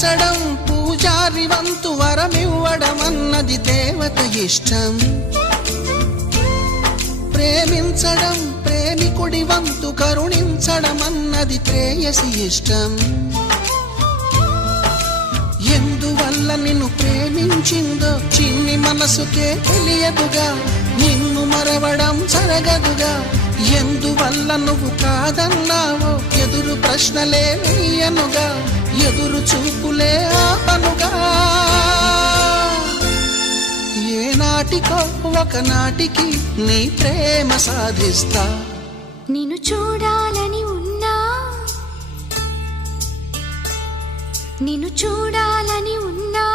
పూజించడం పూజారి వంతు వరమివ్వడం అన్నది దేవత ఇష్టం. ప్రేమించడం ప్రేమికుడి వంతు కరుణించడం అన్నది ప్రేయసి ఇష్టం. ఎందువల్ల నిన్ను ప్రేమించిందో చిన్ని మనసుకే తెలియదుగా, నిన్ను మరవడం జరగదుగా. ఎందువల్ల నువ్వు కాదన్నావో ఎదురు ప్రశ్నలే వేయనుగా, ఎదురు చూపులే ఆపనుగా. ఏనాటికో ఒకనాటికి నీ ప్రేమ సాధిస్తా. నిన్ను చూడాలని ఉన్నా, నిన్ను చూడాలని ఉన్నా